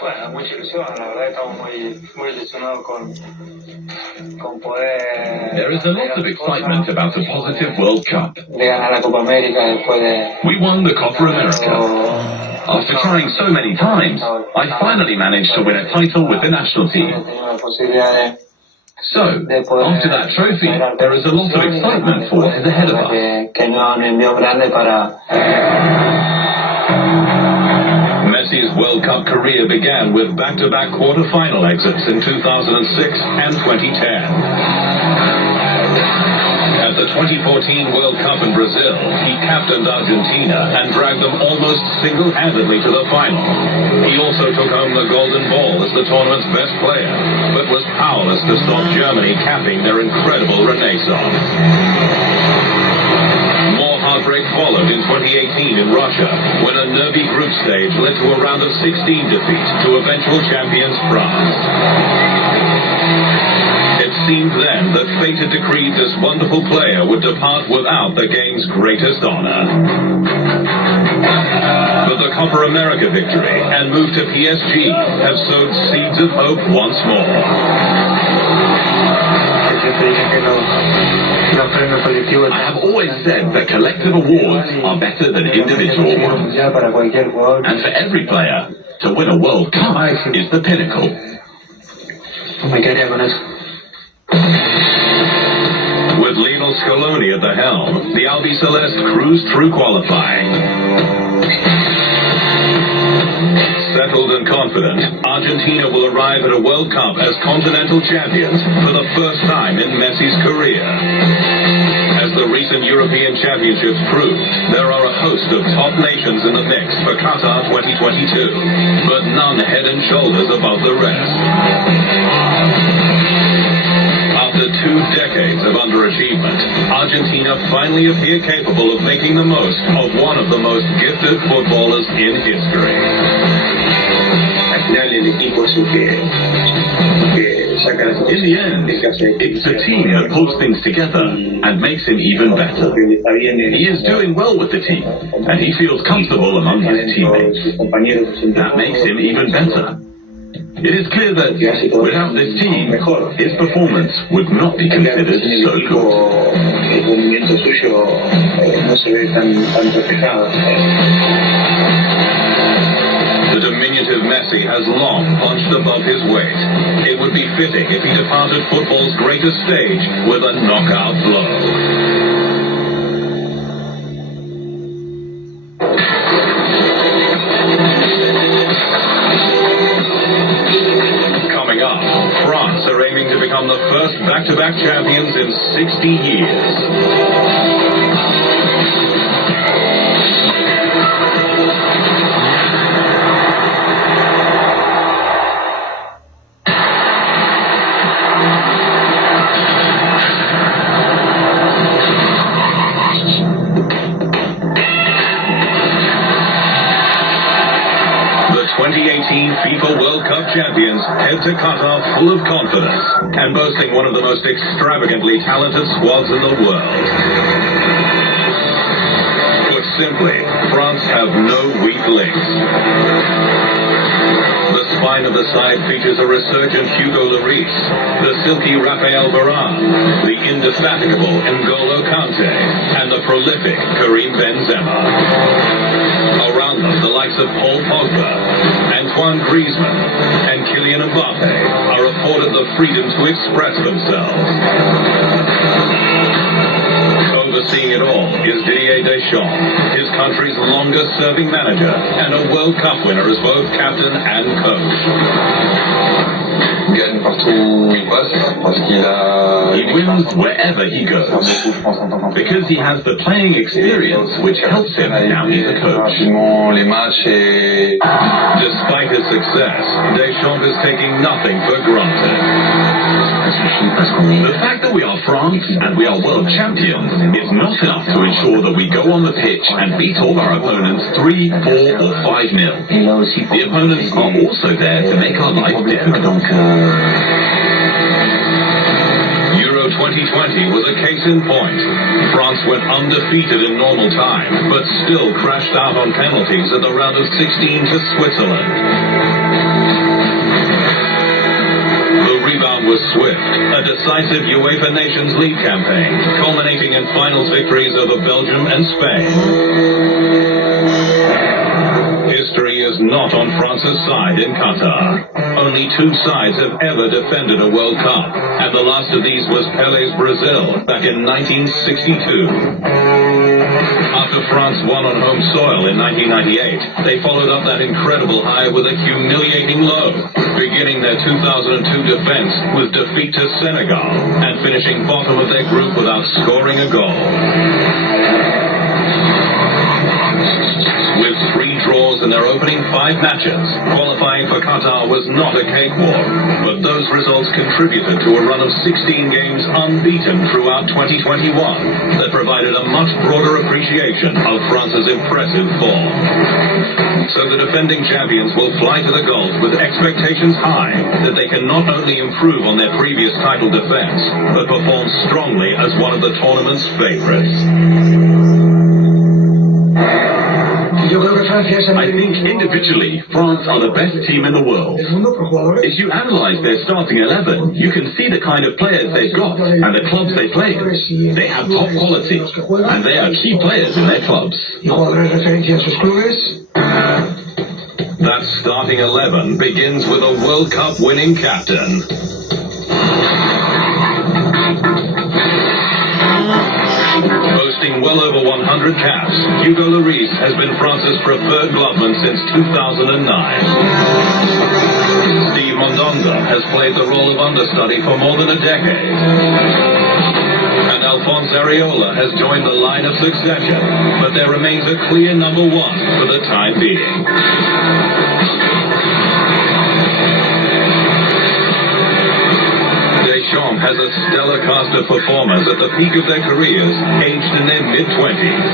Bueno, mucha ilusión, la verdad estamos muy ilusionados con poder. There is a lot of excitement about a positive World Cup. De ganar la Copa América después de. We won the Copa America. After trying so many times, I finally managed to win a title with the national team. So, after that trophy, there is a lot of excitement for what is ahead of us. Messi's World Cup career began with back-to-back quarter-final exits in 2006 and 2010. At the 2014 World Cup in Brazil, he captained Argentina and dragged them almost single-handedly to the final. He also took home the Golden Ball as the tournament's best player, but was powerless to stop Germany capping their incredible renaissance. More heartbreak followed in 2018 in Russia, when a nervy group stage led to a round of 16 defeat to eventual champions France. It seemed then that fate had decreed this wonderful player would depart without the game's greatest honor. But the Copa America victory and move to PSG have sowed seeds of hope once more. I have always said that collective awards are better than individual ones. And for every player, to win a World Cup is the pinnacle. With Lionel Scaloni at the helm, the Albiceleste cruised through qualifying. Settled and confident, Argentina will arrive at a World Cup as continental champions for the first time in Messi's career. As the recent European Championships proved, there are a host of top nations in the mix for Qatar 2022, but none head and shoulders above the rest. After 2 decades of underachievement, Argentina finally appear capable of making the most of one of the most gifted footballers in history. In the end, it's the team that pulls things together and makes him even better. He is doing well with the team, and he feels comfortable among his teammates. That makes him even better. It is clear that without this team, his performance would not be considered so good. The diminutive Messi has long punched above his weight. It would be fitting if he departed football's greatest stage with a knockout blow. France are aiming to become the first back-to-back champions in 60 years. The 2018 FIFA World Cup champions head to Qatar full of confidence and boasting one of the most extravagantly talented squads in the world. Put simply, France have no weak links. The spine of the side features a resurgent Hugo Lloris, the silky Raphael Varane, the indefatigable N'Golo Kante, and the prolific Karim Benzema. Around them, the likes of Paul Pogba, Antoine Griezmann, and Kylian Mbappe are afforded the freedom to express themselves. Overseeing it all is Didier Deschamps, his country's longest-serving manager and a World Cup winner as both captain and coach. He wins wherever he goes, because he has the playing experience which helps him now he's a coach. Despite his success, Deschamps is taking nothing for granted. The fact that we are France and we are world champions is not enough to ensure that we go on the pitch and beat all our opponents 3, 4 or 5-0. The opponents are also there to make our life difficult. Euro 2020 was a case in point. France went undefeated in normal time, but still crashed out on penalties at the round of 16 to Switzerland. was swift. A decisive UEFA Nations League campaign, culminating in finals victories over Belgium and Spain. History is not on France's side in Qatar. Only two sides have ever defended a World Cup, and the last of these was Pelé's Brazil back in 1962. After France won on home soil in 1998, they followed up that incredible high with a humiliating low, beginning their 2002 defense with defeat to Senegal and finishing bottom of their group without scoring a goal. With 3 draws in their opening 5 matches, qualifying for Qatar was not a cakewalk, but those results contributed to a run of 16 games unbeaten throughout 2021 that provided a much broader appreciation of France's impressive form. So the defending champions will fly to the Gulf with expectations high that they can not only improve on their previous title defense, but perform strongly as one of the tournament's favorites. I think individually, France are the best team in the world. If you analyze their starting 11, you can see the kind of players they've got and the clubs they play in. They have top quality, and they are key players in their clubs. That starting 11 begins with a World Cup winning captain. Boasting well over 100 caps, Hugo Lloris has been France's preferred gloveman since 2009. Steve Mandanda has played the role of understudy for more than a decade. And Alphonse Areola has joined the line of succession, but there remains a clear number 1 for the time being. Deschamps has a stellar cast of performers at the peak of their careers, aged in their mid-20s.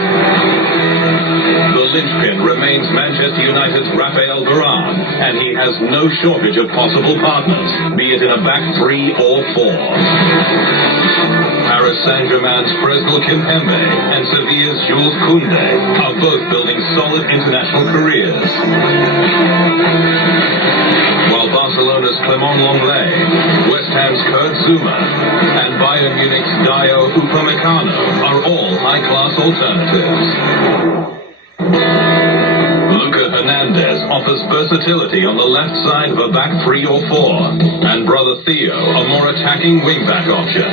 The linchpin remains Manchester United's Raphael Varane, and he has no shortage of possible partners, be it in a back 3 or 4. Paris Saint-Germain's Presnel Kimpembe and Sevilla's Jules Koundé are both building solid international careers. While Barcelona's Clement Lenglet, West Ham's Kurt Zouma, and Bayern Munich's Dio Upamecano are all high-class alternatives. Luca Hernandez offers versatility on the left side of a back 3 or 4, and brother Theo a more attacking wing-back option.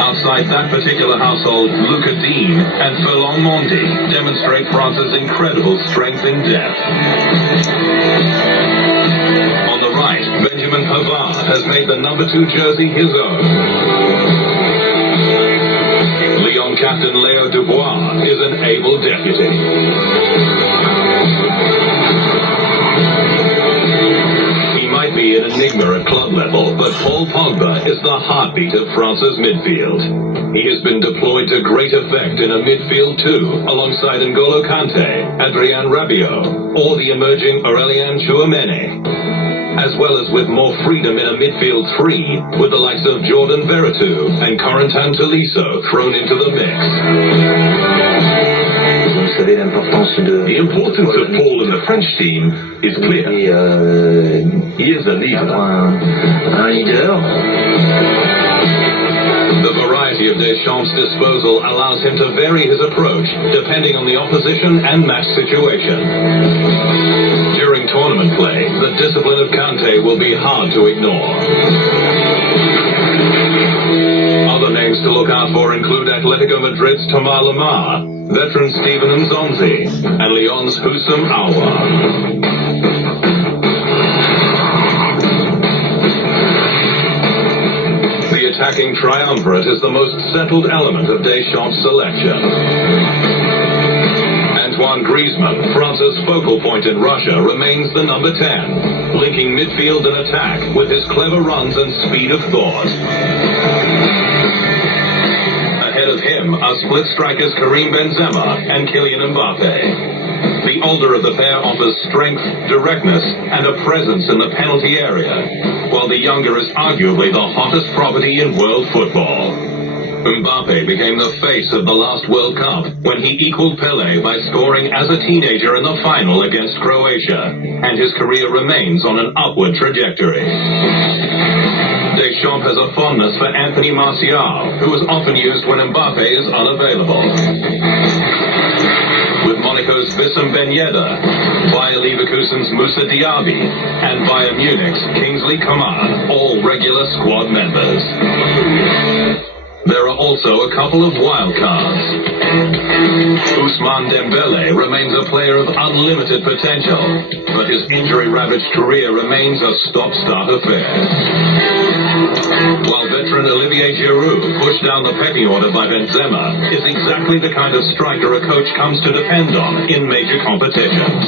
Outside that particular household, Luca Dean and Ferland Mendy demonstrate France's incredible strength in depth. On the right, Benjamin Pavard has made the number 2 jersey his own. Lyon captain Léo Dubois is an able deputy. He might be an enigma at club level, but Paul Pogba is the heartbeat of France's midfield. He has been deployed to great effect in a midfield 2, alongside N'Golo Kante, Adrien Rabiot, or the emerging Aurélien Tchouameni, as well as with more freedom in a midfield 3, with the likes of Jordan Veretout and Corentin Tolisso thrown into the mix. The importance of Paul in the French team is clear. He is a leader. The variety of Deschamps' disposal allows him to vary his approach depending on the opposition and match situation. During tournament play, the discipline of Kante will be hard to ignore. Other names to look out for include Atletico Madrid's Thomas Lemar, veteran Steven Nzonzi, and Lyon's Houssam Aouar. The attacking triumvirate is the most settled element of Deschamps' selection. Antoine Griezmann, France's focal point in Russia, remains the number 10, linking midfield and attack with his clever runs and speed of thought. Ahead of him are split strikers Karim Benzema and Kylian Mbappe. The older of the pair offers strength, directness, and a presence in the penalty area, while the younger is arguably the hottest property in world football. Mbappe became the face of the last World Cup when he equaled Pelé by scoring as a teenager in the final against Croatia, and his career remains on an upward trajectory. Deschamps has a fondness for Anthony Martial, who is often used when Mbappe is unavailable. With Monaco's Wissam Ben Yedder, Bayer Leverkusen's Moussa Diaby, and Bayern Munich's Kingsley Coman, all regular squad members. There are also a couple of wild cards. Ousmane Dembele remains a player of unlimited potential, but his injury-ravaged career remains a stop-start affair. While veteran Olivier Giroud, pushed down the pecking order by Benzema, is exactly the kind of striker a coach comes to depend on in major competitions.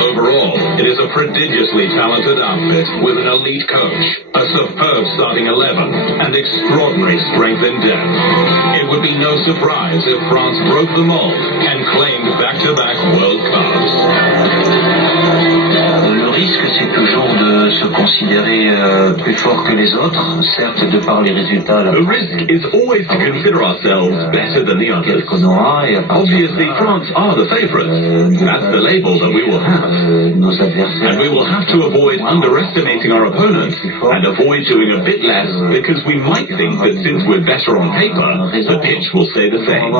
Overall, it is a prodigiously talented outfit with an elite coach, a superb starting 11, and extraordinary strength in depth. It would be no surprise if France broke the mold and claimed back-to-back World Cups. Le risque, c'est toujours de se considérer plus fort que les autres, certes de par les résultats. The risk is always to consider ourselves better than the others. Obviously, France are the favourites. That's the label that we will have. And we will have to avoid underestimating our opponents and avoid doing a bit less because we might think that since we're better on paper, the pitch will stay the same.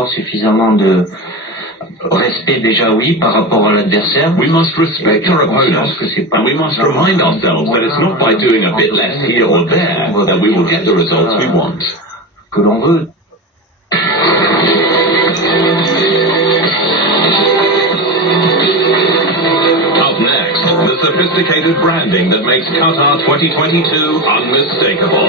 Respect déjà oui par rapport à l'adversaire. We must respect our opponents, and we must remind ourselves that it's not by doing a bit less here or there that we will get the results we want. Que l'on veut. Up next, the sophisticated branding that makes Qatar 2022 unmistakable.